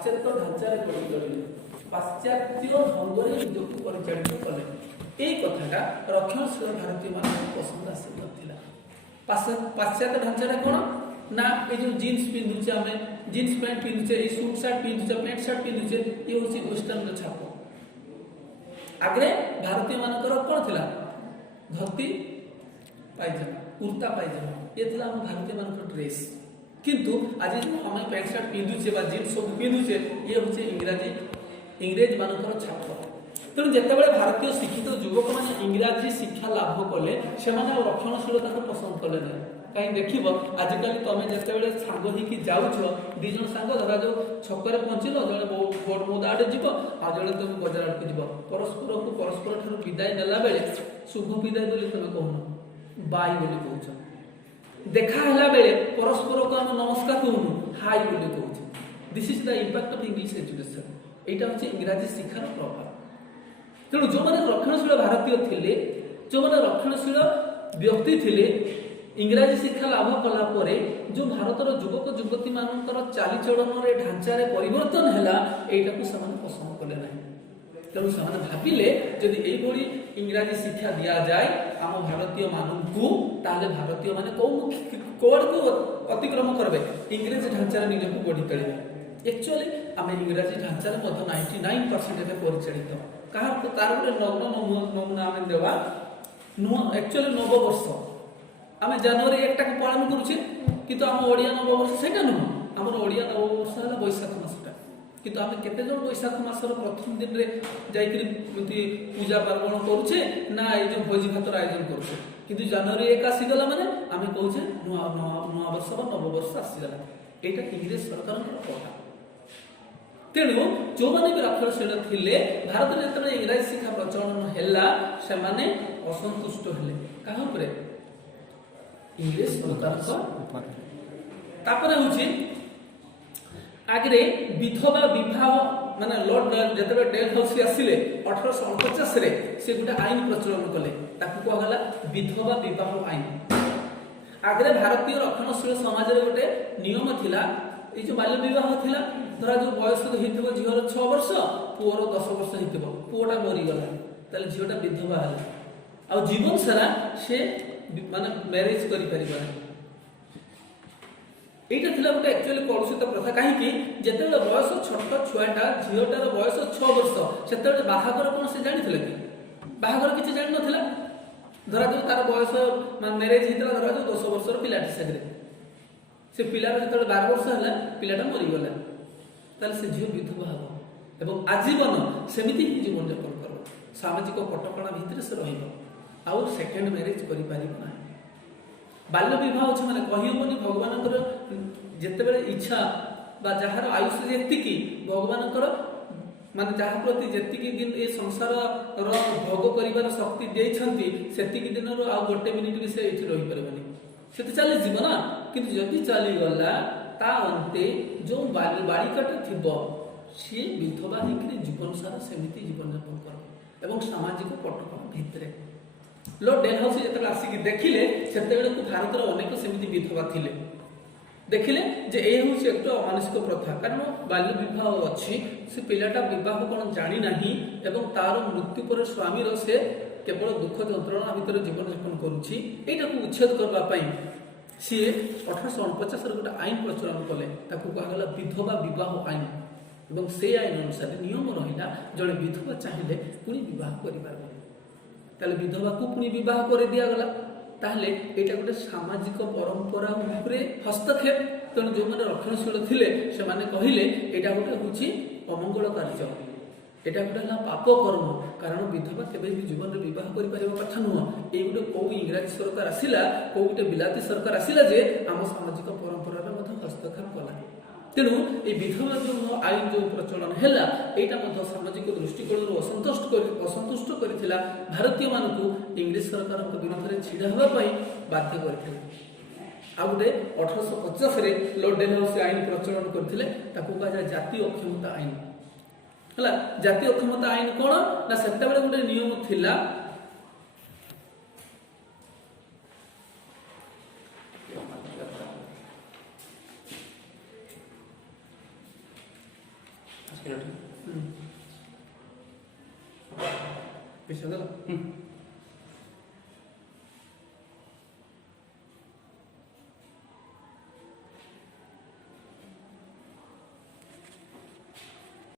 पाश्चात्य ढांचार पाश्चात्य ढंगरे निजक परिचालित कले यही कथाटा रक्षणशील भारतीय मान पसंद आसी नथिला। पाश्चात्य ढांचार कौन ना ये जो जीन्स पिंधुचे आम जीन्स पैंट पिंधुचे सूट सार्ट पिंधुचे पेंट सार्ट पिंधुचे ये हूँ वेस्टर्न छाप। आगे भारतीय मानकर कौन थिला धोती पायजामा कुर्ता पायजामा ये थिला हम भारतीय मानकर ड्रेस। किंतु आज जो आम पैंट सार्ट पिंधुचे जीन्स सब पिंधुचे ये हूँ इंग्रेज मानकर छाप। तेणु जितेबाला भारतीय शिक्षित युवक मैंने इंग्राजी शिक्षा लाभ कले से रक्षणशीलता को पसंद कले ना कहीं देख आजिकल तुम जिते सांग हो जाऊछ दिज सांग धरा जो छकरे पहुँचल जड़े बोर्ड मोद आड़े जीव आ जड़े तुम बजार आड़क जीव परस्पर को परस्पर ठार विदाय नेला बेले शुभ विदाय बोली तुम कहून बाय बोली कहूछ देखा बेले परस्पर को आम नमस्कार कहूनु हाय बोली कहूँ। This is the impact of English education यहाँ हूँ इंग्राजी शिक्षार प्रभाव। तेणु जो मैंने रक्षणशील भारतीय थिले जो मैंने रक्षणशील व्यक्ति थिले इंग्राजी शिक्षा लाभ कला परे जो भारतर युवक युवती मानकर चालीचलन ढांचार परिवर्तन है यहाँ पसंद कले ना। तेणु से भाविले जदि यही इंग्राजी शिक्षा दि जाए आम भारतीय मानू ताले भारतीय माने कौन को अतिक्रम करेंगे इंग्रेजी ढांचार निजक बढ़ी तोड़े। एक्चुअली आम इंग्राजी ढांचार 99% परिचालित कहा तार गोटे नग्न नमूना आम देवा नुआ एक्चुअली नववर्ष आम जनवरी 1 को पालन करुचे किंतु आम ओडिया नववर्ष से नुह आम ओडिया नववर्ष है बैशाख मासटा किंतु आम केते जन बैशाख मासर प्रथम दिन रे जाइकरी पूजा पार्वण करुचे ना ये जो भोजी भातर आयोजन करुचे किंतु जनवरी 1 आसीगला माने आम कहूचे नुआ वर्ष नववर्ष आसीगला एटा इंग्रेज सरकार कथा। तेणु जो मैंने भी रक्षणशील थिले भारत में जो इंग्राजी शिक्षा प्रचलन है असंतुष्ट हेले कहा इंग्लिश सरकार आगे विधवा विवाह माने लॉर्ड जिते डेल हाउस आसिले 1849 रे से गोटे आईन प्रचलन कले कहला विधवा विवाह आईन। आगे भारतीय रक्षणशील समाज गोटे नियम थिला ये जो बाल्य विवाह थिला धरा जो बयस हो झीवर 6 वर्ष पुअर 10 वर्ष हो पुओटा मरीगला ताले झीवटा विधवा है आ जीवन सारा से माने मैरिज करि परिबा एटा थिला गोटे एक्चुअली कलुषित प्रथा कहीं जेते बयस छोट छुआटा झीवटार बयस 6 वर्ष सेते बाहागर कोन से जानि थिला कि बाहागर किछि जानि नथिला धरा जो तार बयस मैरिज हितला धरा जो 10 वर्षर पिलाटी सागरे से पिलार जो 12 वर्ष है पिलाटा मरीगला ताले से झील विधवा हम एवं आजीवन सेमिति ही जीवन यापन कर सामाजिक कटकणा भितर से रहा आउ सेकेंड मैरिज करि परिबो ना। बाल्य विवाह होछि माने कहिबोनी भगवानकर जेतेबेले इच्छा बा जहार आयुष जेतिकी भगवानकर माने जहा प्रति जेतिकी दिन ए संसार रो भोग करिवार शक्ति देइछंती सेतिकी दिन रो आ गोटे मिनिट भी से एठी रहि परबनी सेति चली जीवन ना किंतु जदि चली गला ता अंते जो बालिकाटा थिबो सी विधवा होकर जीवन सारा सेमिति जीवन यापन कर एवं सामाजिक कटकणा भितर लॉर्ड डेल हाउस जिते आसिक देखिले सेते भारत अनेक सेमिति विधवा थिले देखिले जे ए हूँ एक अमानसिक प्रथा कारण बाल्य विवाह अच्छी से पिलाटा विवाह कौन जानी नहीं एवं तार मृत्यु पर स्वामी से केवल दुख जंत्रणा भितर जीवन यापन करुच्ची एटा उच्छेद करने सी 1849 गोटे आईन प्रचलन कले कहला विधवा विवाह आईन एवं से आईन अनुसार नियम रहा जड़े विधवा चाहिए पुणी बह कर विधवा को पुणी बह कर दिगला ताहले एटा गोटे सामाजिक परंपरा उपरे हस्तक्षेप तेणु जो मैंने रक्षणशील थिले से माने कहिले एटा गोटे होची अमंगल कार्य एटा गोटे है पाप कर्म कारण विधवा केबे भी जीवन में विवाह करि परिबा कथा नुह ए गोटे को इंग्राजी सरकार आसिला को गोटे बिलाती सरकार आसिला जे आम सामाजिक परंपरा रे मध हस्तक्षेप कला तेणु ये विधवा जो आईन जो प्रचलन है यहाँ सामाजिक दृष्टिकोण असंतुष्ट कर भारतीय मानू इंग्लिश सरकार विरोध में छिड़ा हाँपाई बाध्य करते आ गए 1850 लॉर्ड डेल हाउस आईन प्रचलन करते कहुए जातीय अक्षमता आईन है जातीय अक्षमता आईन कौन ना से गोटे नियम थिला विषय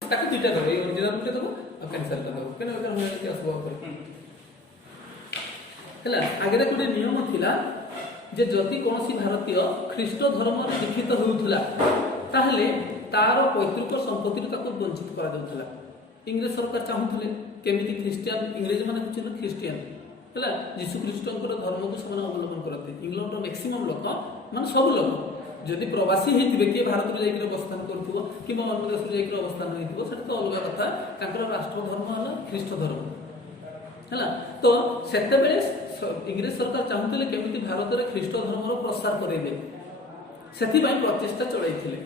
ताकि दुईटा दब ये ओरिजिनल के दब और कैंसिल कर दब केन ओकर होय कि असबो कर हला आगे गोटे नियम थिला जे जति कोनसी भारतीय ख्रीष्ट धर्म रे दीक्षित होउथला ताहले तार पैतृक संपत्ति ताको वंचित करा जाउथला। इंग्लिश सरकार चाहुथले केमिति ख्रिस्टियन इंग्लिश माने कुछ ख्रिस्टियन हला यीशु ख्रीष्टंकर धर्म को समान अवलंबन करते। इंग्लैंड रो मैक्सिमम लोक माने सब लोक जदि प्रवासी हेतिबे कि भारत में जाइकर अवस्थान करथुबो कि अन्य देश में जाइकर अवस्थान हेतिबो सेटा तो अलग कथा तांकर राष्ट्र धर्म हला ख्रीष्ट धर्म हला। तो सेते बेले इंग्लिश सरकार चाहुतले केमिति भारत रे ख्रीष्ट धर्म रो प्रसार करेबे सेति पई प्रचेष्टा चलाइथिले।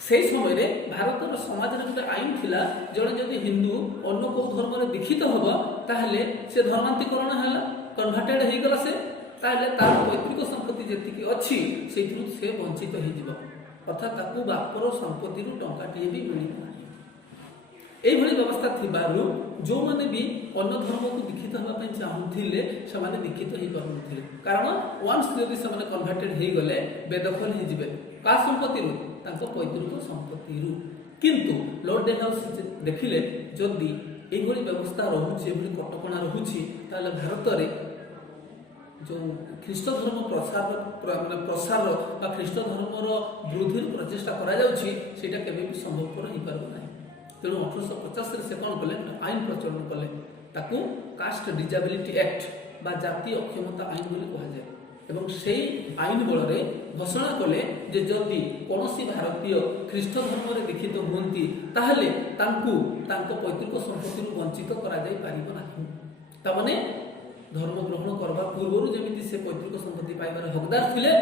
सेही समय रे भारत रो समाज रे गोटे आईन थिला जणे जदि हिंदू अन्य को धर्म रे दीक्षित होबो ताहले से धर्मांतरीकरण हला कन्वर्टेड हे गला से ताहले तार पैतृक संपत्ति जेतिकी अछि सेथु से वंचित हे जिवो अर्थात ताकू बापर संपत्ति रु टंकाटिए भी मिलि नाही। एई भली व्यवस्था थिबारु जो माने भी अन्य धर्म को दीक्षित होबा पय चाहुथिले से माने दीक्षित हे पारुथिले कारण वन्स जदि से माने कन्वर्टेड हे गले बेदखल हे जिवे का संपत्ति रु तांको पैतृक संपत्ति रु। किंतु लॉर्ड डेलहाउसी देखिले जदि एई भली व्यवस्था रहुछि एई भली कटकणा रहुछि ताले भारत रे जो ख्रीष्ट धर्म प्रसार बा ख्रीष्ट धर्मर वृद्धि प्रचेषा करा जाउछि सेटा केबे भी संभवपर हे पारबो नाही। तेणु 1850 से कौन कले आईन प्रचलन कले ताकू कास्ट डिजाबिलिटी एक्ट बा जातीय अक्षमता आईन बोली कहा जाए एवं सेई आईन बल रे घोषणा कले जे जदि कोनोसी भारतीय ख्रीष्ट धर्म रे दीक्षित हुंती ताहले तांकू तांको पैतृक संपत्ति रु वंचित करा जाय पारिबो नाही। ता माने धर्म ग्रहण करबा पूर्वरु जेमिति से पैतृक संपत्ति पाइबार हकदार थिले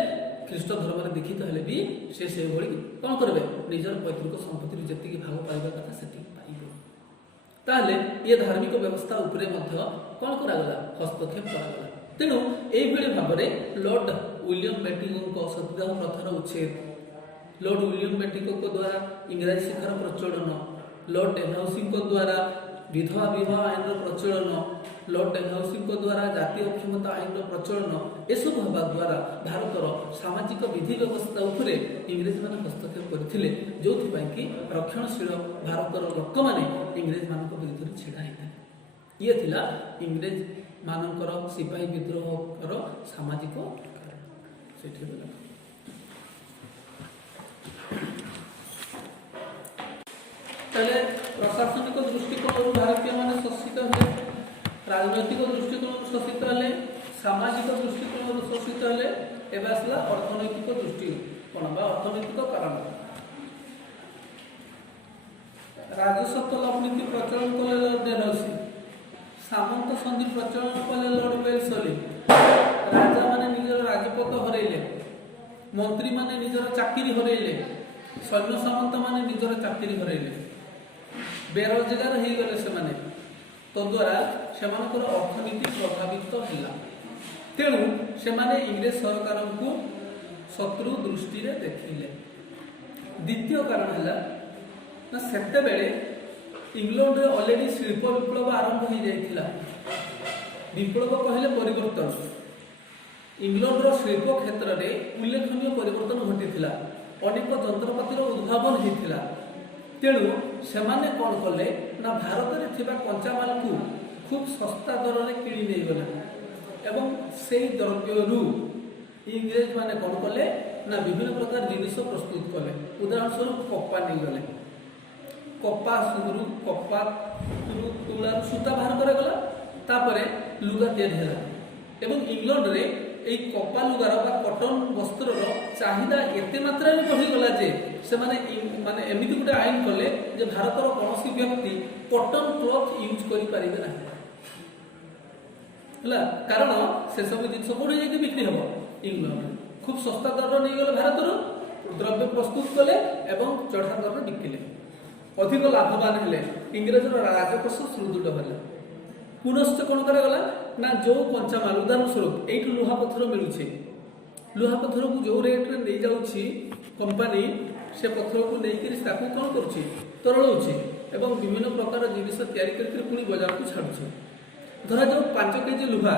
ख्रीष्ट धर्म रे दीक्षित हेले भी से भली कौन करबे निजर पैतृक संपत्ति जति भाग पाइबा कथा सेति पाइबे। ताले ये धार्मिक व्यवस्था उपरे मध्य कौन करा गला हस्तक्षेप करा गला। तेणु एई भली भाबरे लॉर्ड विलियम बेटिंको को सतीदाह प्रथार उच्छेद लॉर्ड विलियम बेटिंको को द्वारा इंग्रजी शिक्षार प्रचलन लॉर्ड डेलहाउसी को द्वारा विधवा विवाह आईन प्रचलन लॉर्ड डेलहाउसी को द्वारा जातीय अक्षमता आईन प्रचलन एसब होगा द्वारा भारतर सामाजिक विधि व्यवस्था उपरे इंग्रेज मान हस्तक्षेप करथिले जोथि पई कि रक्षणशील भारतर लोक माने इंग्रेज मानक विरुद्ध छिड़ा हेते। ये थिला इंग्रेज मानकर सिपाही विद्रोहर सामाजिक सेठी बोला। तले प्रशासनिक दृष्टिकोण भारतीय माने शोषित हेले राजनैतिक दृष्टिकोण शोषित हेले सामाजिक दृष्टिकोण शोषित हेले एबे आसला अर्थनैतिक दृष्टिकोण बा अर्थनैतिक कारण राजस्व लाभ नीति प्रचलन कले लॉर्ड डेलहाउसी सामंत संधि प्रचलन कले लॉर्ड वेल्सली राजा माने निजर राजपथ हरैले मंत्री माने निजर चाकरी हरैले सैन्य सामंत माने निजर चाकरी हरैले बेरोजगार हो गले से माने तो द्वारा सेमानकर अर्थनीति प्रभावित होला। तेणु से माने इंग्रेज सरकार को शत्रु दृष्टि रे देखिले। द्वितीय कारण है ना सेते बेले इंग्लैंड रे ऑलरेडी शिल्प विप्लव आरंभ हो जाइथिला। विप्लव कहले परिवर्तन इंग्लैंड रो शिल्प क्षेत्र रे उल्लेखनीय परिवर्तन घटिथिला अनेक यंत्रपातिर उद्भावन होइथिला। तेणु सेमाने कौन कले ना भारत रे थिबा कंचा माल को खूब सस्ता दर रे किणी नै गला एवं सेही द्रव्यरु इंग्रेज माने कौन कले ना विभिन्न प्रकार जिनिस प्रस्तुत कले। उदाहरण स्वरूप कपा नै गले कपा सुरु कपा तुला सूता बाहर करे गला तापरे लुगा तैयार होला एवं इंग्लैंड रे एई कपा लुगार बा कॉटन वस्त्रर चाहिदा एते मात्रा रे बढ़ी गला जे से माने एमिति गुटे आईन कले जे भारतर कोनोसी व्यक्ति कॉटन क्लॉथ यूज करि परिबे ना हला कारण से सब जिंस कोडे जे बिक्री हबो इंग्लैंड खूब सस्ता दर नै गले भारतर द्रव्य प्रस्तुत कले एवं चढ़ा दर बिकिले अधिक लाभवान हेले इंग्रेजर राजकोष सुदृढ़ होला। पुनश्च कौन करागला ना जो कंचा माल उदाहरण स्वरूप एठू लुहा पत्थर मिलुछे लुहा पत्थर को जो रेट रे नै जाउछि कंपनी से पत्थर को लेकर कौन करुच्ची तरलाऊँच एवं विभिन्न प्रकार जिनिस तैयारी करके पुणी बजार को छाड़ुचे। धरा जाऊ 5 केजी लुहा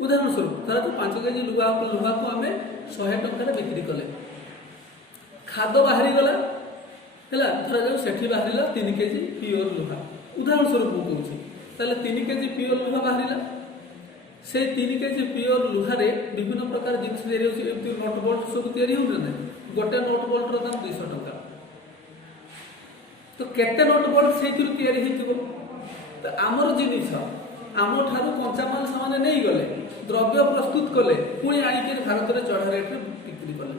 उदाहरण स्वरूप धरा जाऊ 5 केजी लुहा को आम 100 टंकार बिक्री कले खाद बाहरी गला है धरा जाऊ से बाहर 3 केजी प्योर लुहा उदाहरण स्वरूप मुझे कहूँ 3 केजी प्योर लुहा बाहर से 3 केजी प्योर लुहारे विभिन्न प्रकार जिनिस तैयारी नट बोल्ट सब तैयारी होना गोटे नट बोल्टर दाम 200 टंका तो केते नट बोल्ट से तैयारी तो आमर जिनिस आम ठार कंचामाल से नहीं गले द्रव्य प्रस्तुत कले पुणी आनिक भारत में चढ़ा रेट बिक्री कले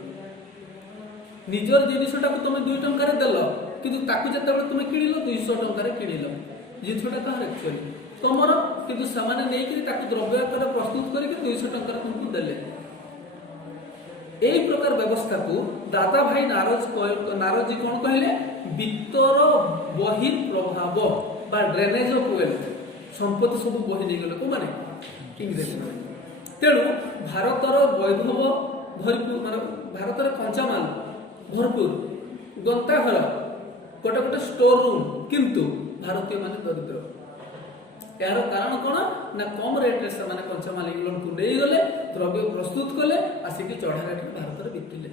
निजर जिनटा को तुम 2 टंकार देल कि तुम किणिल 200 टंकार किणिल जिनटा कह एक्चुअली तुमर कि द्रव्य आकार प्रस्तुत करके 200 टंकार तुमको देले यही प्रकार व्यवस्था को दादा भाई नारजी कौन कहले वित्तर बहिर्प्रभाव बा ड्रेनेज ऑफ वेल्थ संपत्ति सब बही नहीं गले को माने इंग्रेज तेणु भारतर वैभव भरपूर मान भारतर कंचामाल भरपूर गंताघर गोटे गोटे स्टोर रूम किंतु भारतीय माने दरिद्र यार कारण कौन ना कम रेट्रे से कंचामाल इंग्लैंड को नहीं गले द्रव्य प्रस्तुत कले आसिक चढ़ा रेट भारत में बिकिले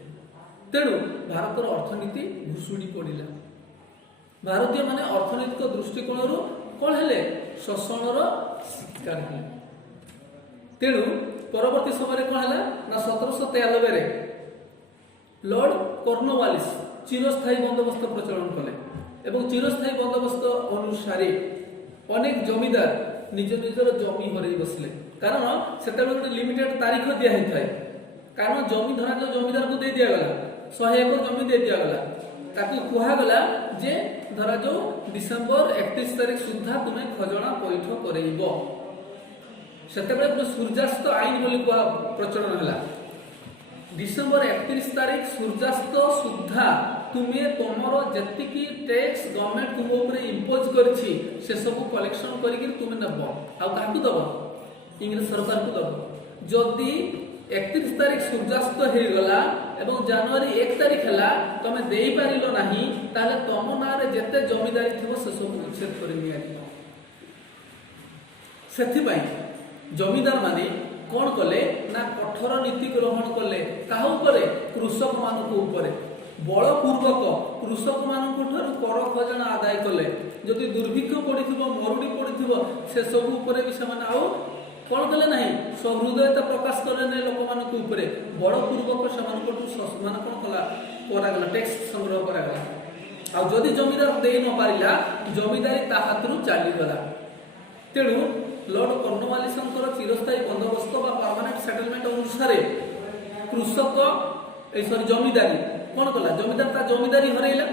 तेणु भारतर अर्थनीति भुशुड़ी पड़ा भारतीय माने अर्थनैतिक दृष्टिकोण कौन है शोषणर शिकार है तेणु परवर्ती समय कौन है ना 1793 लॉर्ड कॉर्नवालिस चिरस्थायी बंदोबस्त प्रचलन कले एवं चिरस्थायी बंदोबस्त अनुसार अनेक जमीदार निज निजर जमी हर बसले कारण से गोटे लिमिटेड तारीख दिखाई था कारण जमी धरा जो जमीदार को दे दिगला 100 एकड़ जमी दे दिगला ताकि कहगला जे धरा जो डिसेम्बर 31 तारीख सुधा तुम्हें खजना पैठ करेब से गोटे सूर्यास्त आईन बोली प्रचलन है डिसेम्बर 31 तारीख सूर्यास्त सुधा तुम्हें तुमर जी टैक्स गवर्नमेंट तुम ऊपर इम्पोज करछि से सब कलेक्शन करके तुम्हें नब आउ दब इंग्रेज सरकार को दब जदि 31 तारीख सूर्यास्त हो गला एवं जनवरी 1 तारीख है तुम दे पारिल नहीं ताले तुम ना जिते जमीदारी थी से सब उच्छेद कर जमीदार माने कौन कले ना कठोर नीति ग्रहण कले कृषक मान बलपूर्वक कृषक मान कर खजना आदाय कले जदि दुर्भिक्ष पड़ो मरुड़ी पड़ो से सब कौन कले ना सहृदयता प्रकाश कले ना लोक मान बलपूर्वक से कौन कला टैक्स संग्रह करागला आदि जमीदार दे न पारा जमीदारी ता हाथ चलीगला तेणु लॉर्ड कॉर्नवालिस चिरस्थायी बंदोबस्त परमानेंट सेटलमेंट अनुसार कृषक सॉरी जमीदारी कौन कला जमीदार ता जमीदारी हरैला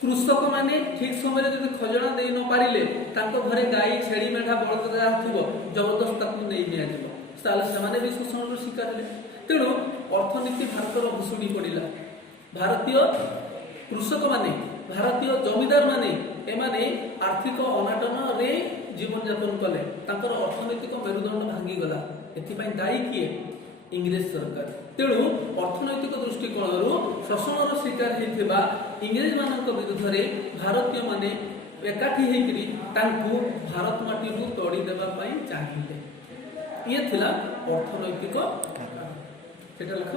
कृषक माने ठीक समय जब खजना दे न पारिले तांको घरे गाई छेड़ी मेढा बलद जहाँ थी जबरदस्त नहीं नि भी शोषण शिकार है तेणु अर्थनीति भारत भुशुड़ी पड़ा भारतीय कृषक माने भारतीय जमीदार माने एमाने आर्थिक अनाटन रे जीवन यापन कले अर्थनैतिक मेरुदंड भांगीगला एथिपाई दायी किए इंग्रेज सरकार तेणु अर्थनैतिक दृष्टिकोण शोषणर शिकार होता इंग्रेज मान विरुद्ध में भारतीय माने एकाठी होकर भारत माटी तड़ी देवाई चाहिए ये थिला अर्थनैतिक लिख